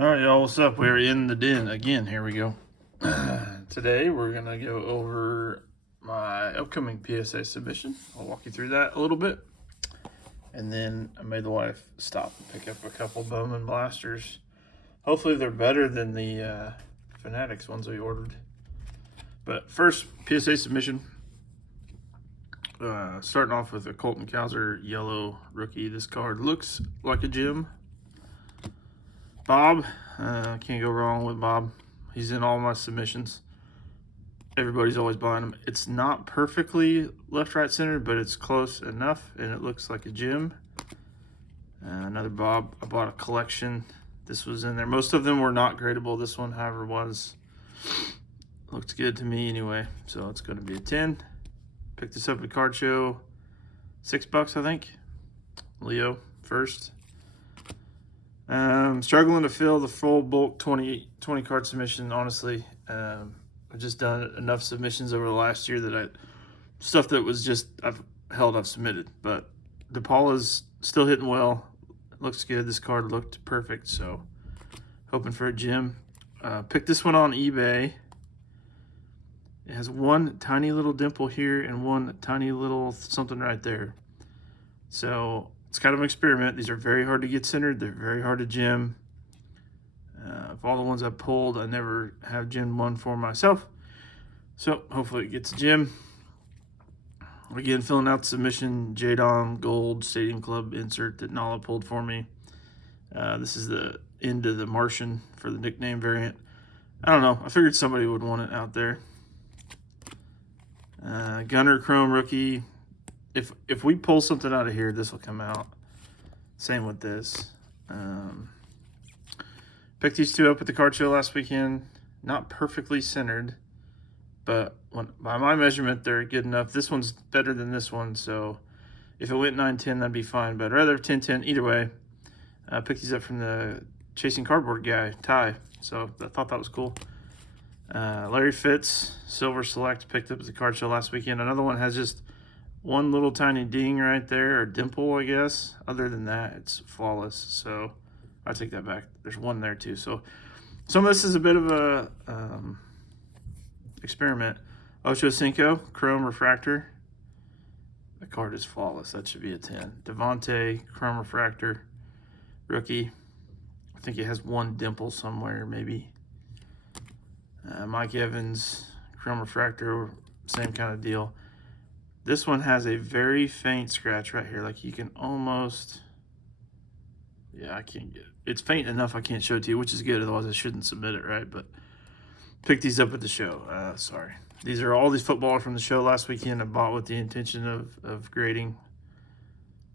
All right, y'all, what's up? We're in the den again. Here we go. Today, we're going to go over my upcoming PSA submission. I'll walk you through that a little bit. And then I made the wife stop and pick up a couple Bowman blasters. Hopefully, they're better than the Fanatics ones we ordered. But first, PSA submission. Starting off with a Colton Cowser yellow rookie. This card looks like a gem. Bob, can't go wrong with Bob. He's in all my submissions. Everybody's always buying him. It's not perfectly left, right, center, but it's close enough, and it looks like a gem. Another Bob. I bought a collection. This was in there. Most of them were not gradable. This one, however, was. Looks good to me anyway, so it's going to be a 10. Picked this up at a card show. $6, I think. Leo first. Struggling to fill the full bulk 20 card submission, honestly. I've just done enough submissions over the last year that stuff that was just I've submitted. But DePaula's still hitting well. Looks good. This card looked perfect, so hoping for a gem. Picked this one on eBay. It has one tiny little dimple here and one tiny little something right there. So it's kind of an experiment. These are very hard to get centered. They're very hard to gem. Of all the ones I pulled, I never have gemmed one for myself. So hopefully it gets a gem. Again, filling out the submission, JDOM Gold Stadium Club insert that Nala pulled for me. This is the end of the Martian for the nickname variant. I don't know. I figured somebody would want it out there. Gunner Chrome rookie. If we pull something out of here, this will come out. Same with this. Picked these two up at the card show last weekend. Not perfectly centered, but by my measurement, they're good enough. This one's better than this one, so if it went 9-10, that'd be fine. But I'd rather 10-10 either way. I picked these up from the Chasing Cardboard guy, Ty. So I thought that was cool. Larry Fitz, Silver Select, picked up at the card show last weekend. Another one has just one little tiny ding right there, or dimple, I guess. Other than that, it's flawless. So I take that back. There's one there too. So some of this is a bit of a experiment. Ocho Cinco, Chrome Refractor. The card is flawless. That should be a 10. Devontae, Chrome Refractor, rookie. I think it has one dimple somewhere, maybe. Mike Evans, Chrome Refractor, same kind of deal. This one has a very faint scratch right here. Like you can almost, yeah, I can't get it. It's faint enough I can't show it to you, which is good. Otherwise I shouldn't submit it, right? But picked these up at the show. Sorry. These are all these footballers from the show last weekend I bought with the intention of grading.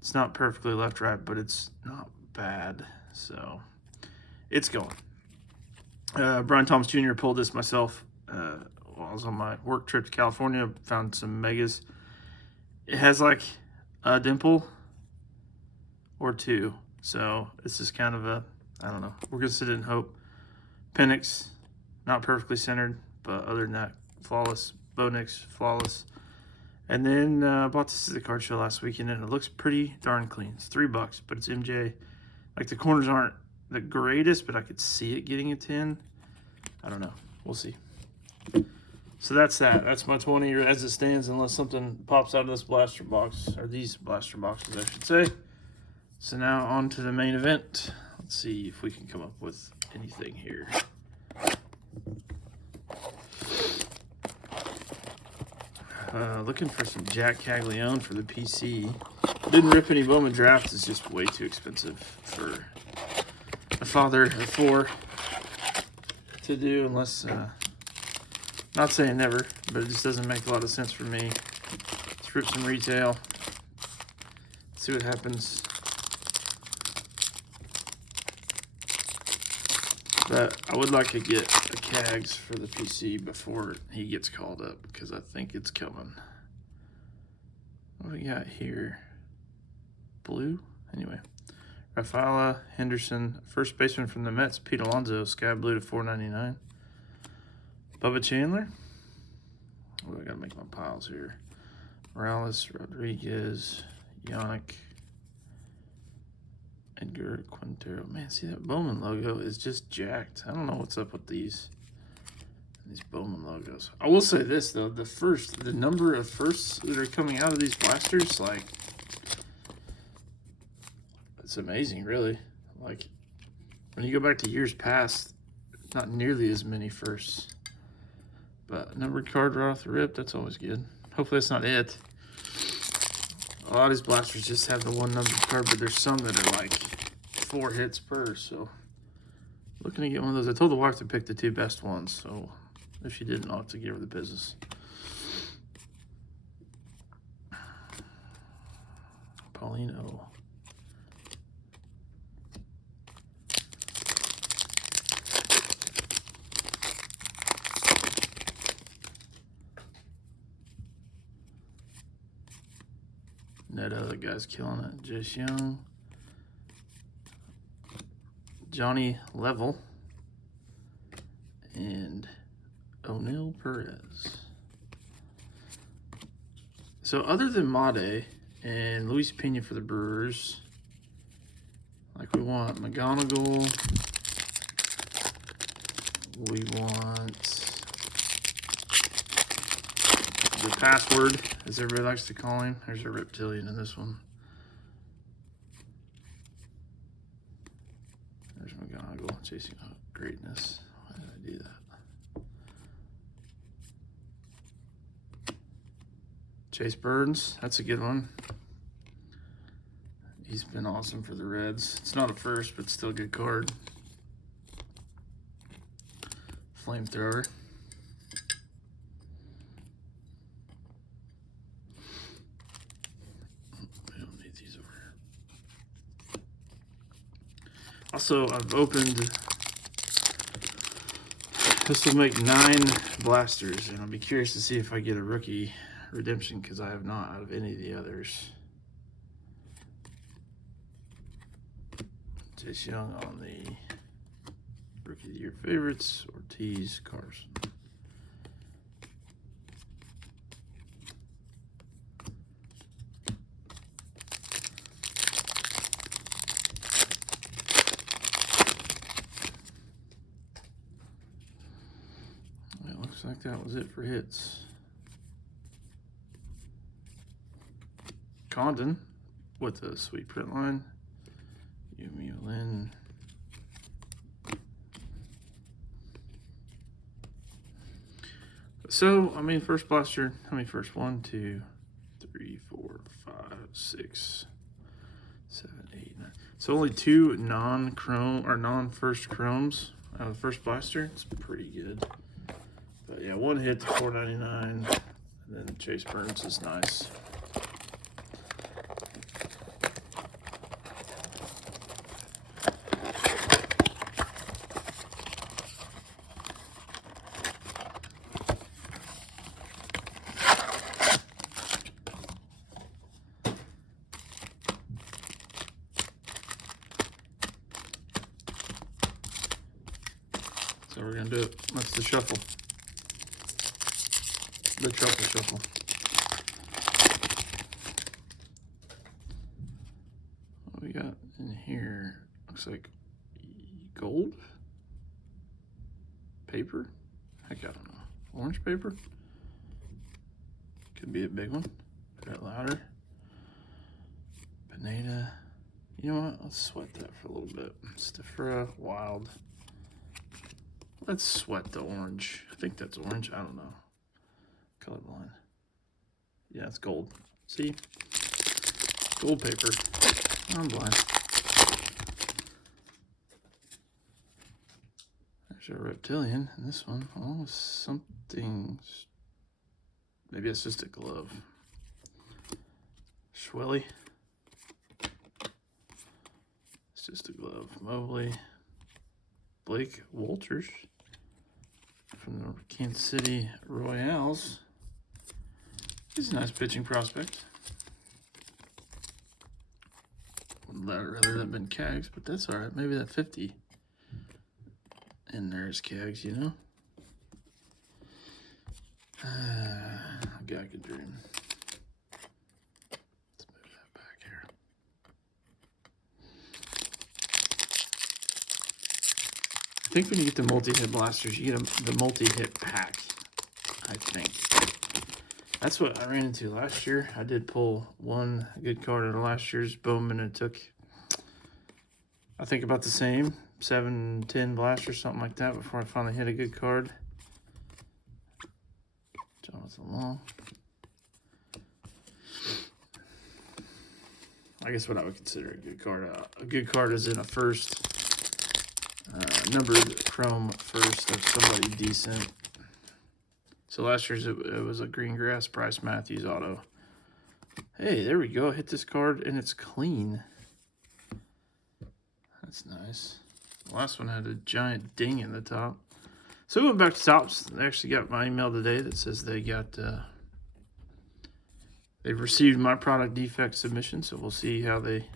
It's not perfectly left, right, but it's not bad. So it's going. Brian Thomas Jr. pulled this myself while I was on my work trip to California. Found some megas. It has like a dimple or two. So it's just kind of a, I don't know. We're going to sit in hope. Penix, not perfectly centered, but other than that, flawless. Bonix, flawless. And then I bought this at the card show last weekend, and it looks pretty darn clean. It's $3, but it's MJ. Like the corners aren't the greatest, but I could see it getting a 10. I don't know. We'll see. So that's that. That's my 20 as it stands, unless something pops out of this blaster box, or these blaster boxes, I should say. So now on to the main event. Let's see if we can come up with anything here. Looking for some Jack Caglione for the PC. Didn't rip any Bowman drafts. It's just way too expensive for a father of 4 to do, unless, not saying never, but it just doesn't make a lot of sense for me. Let's rip some retail. See what happens. But I would like to get a Cags for the PC before he gets called up, because I think it's coming. What do we got here? Blue? Anyway. Rafaela Henderson, first baseman from the Mets, Pete Alonso, sky blue to $4.99. Bubba Chandler. Oh, I gotta make my piles here. Morales, Rodriguez, Yannick, Edgar Quintero. Man, see that Bowman logo is just jacked. I don't know what's up with these Bowman logos. I will say this though, the number of firsts that are coming out of these blasters, like, it's amazing, really. Like, when you go back to years past, not nearly as many firsts. But numbered card right off the rip, that's always good. Hopefully that's not it. A lot of these blasters just have the one numbered card, but there's some that are like 4 hits per, so looking to get one of those. I told the wife to pick the 2 best ones, so if she didn't, I'll have to give her the business. Paulino. Neto, the guy's killing it. Jace Young. Johnny Level. And O'Neal Perez. So other than Made and Luis Pena for the Brewers, like, we want McGonigal. We want the Password, as everybody likes to call him. There's a reptilian in this one. There's McGonigal, chasing greatness. Why did I do that? Chase Burns, that's a good one. He's been awesome for the Reds. It's not a first, but still a good card. Flamethrower. We don't need these over here. Also, I've opened, this will make 9 blasters, and I'll be curious to see if I get a rookie redemption, because I have not out of any of the others. Jace Young on the Rookie of the Year favorites, Ortiz, Carson. It looks like that was it for hits. Condon with a sweet print line. Yumi Lin. So, I mean, first blaster, how many first? 1, 2, 3, 4, 5, 6, 7, 8, 9. So only 2 non-chrome or non-first chromes out of the first blaster. It's pretty good. But yeah, 1 hit to $4.99, and then Chase Burns is nice. So we're gonna do it. That's the shuffle. The truffle shuffle. What we got in here? Looks like gold paper. Heck, I don't know. Orange paper. Could be a big one. Brett Louder. Pineda. You know what? Let's sweat that for a little bit. Stifra, Wild. Let's sweat the orange. I think that's orange. I don't know. Colorblind. Yeah, it's gold. See? Gold paper. I'm blind. There's a reptilian in this one. Oh, something. Maybe it's just a glove. Schwelly. It's just a glove. Mobley. Blake Walters from the Kansas City Royals. He's a nice pitching prospect. Would rather that been Cags, but that's all right. Maybe that 50 in there is Cags, you know? God could dream. Let's move that back here. think when you get the multi-hit blasters, you get the multi-hit pack, I think. That's what I ran into last year. I did pull one good card out of last year's Bowman. It took, I think, about the same, 7, 10 blasters, something like that, before I finally hit a good card. Jonathan Long. I guess what I would consider a good card. A good card is in a first, numbered chrome first of somebody decent. So last year's it was a green grass Bryce Matthews auto. Hey, there we go. I hit this card and it's clean. That's nice. The last one had a giant ding in the top. So we went back to Tops. I actually got my email today that says they got they've received my product defect submission, so we'll see how they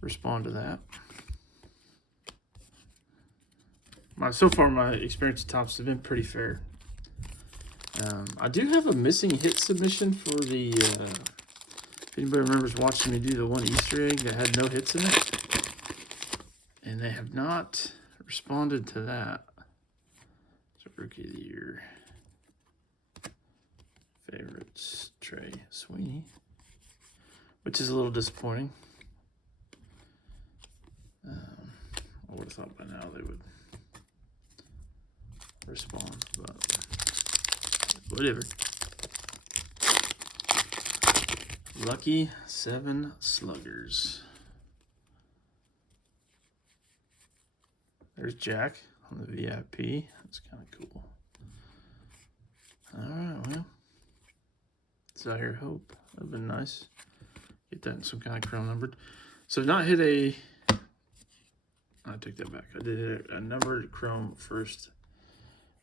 respond to that. So far, my experience at Tops has been pretty fair. I do have a missing hit submission for the, if anybody remembers watching me do the one Easter egg that had no hits in it. And they have not responded to that. So Rookie of the Year. Favorites, Trey Sweeney. Which is a little disappointing. I would have thought by now they would respond, but whatever. Lucky 7 Sluggers. There's Jack on the VIP. That's kind of cool. All right, well, Zaire Hope. That would have been nice. Get that in some kind of chrome numbered. So not hit a. I take that back. I did hit a numbered chrome first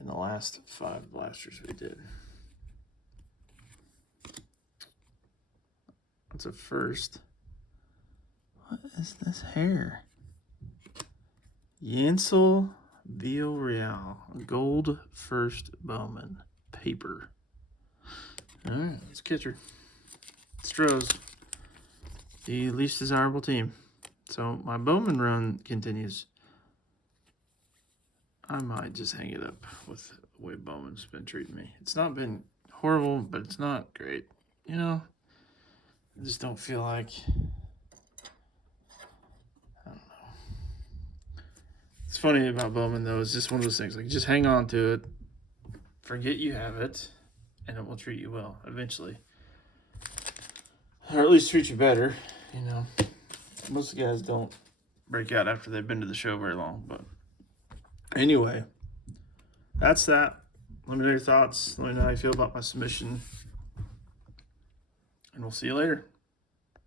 in the last 5 blasters we did. That's a first. What is this hair? Yancel Villarreal, gold first Bowman, paper. All right, let's catcher. Stroh's, the least desirable team. So my Bowman run continues. I might just hang it up with the way Bowman's been treating me. It's not been horrible, but it's not great. You know, I just don't feel like, I don't know. It's funny about Bowman, though. It's just one of those things. Like, just hang on to it. Forget you have it, and it will treat you well eventually. Or at least treat you better, you know. Most guys don't break out after they've been to the show very long, but anyway, that's that. Let me know your thoughts. Let me know how you feel about my submission, and we'll see you later.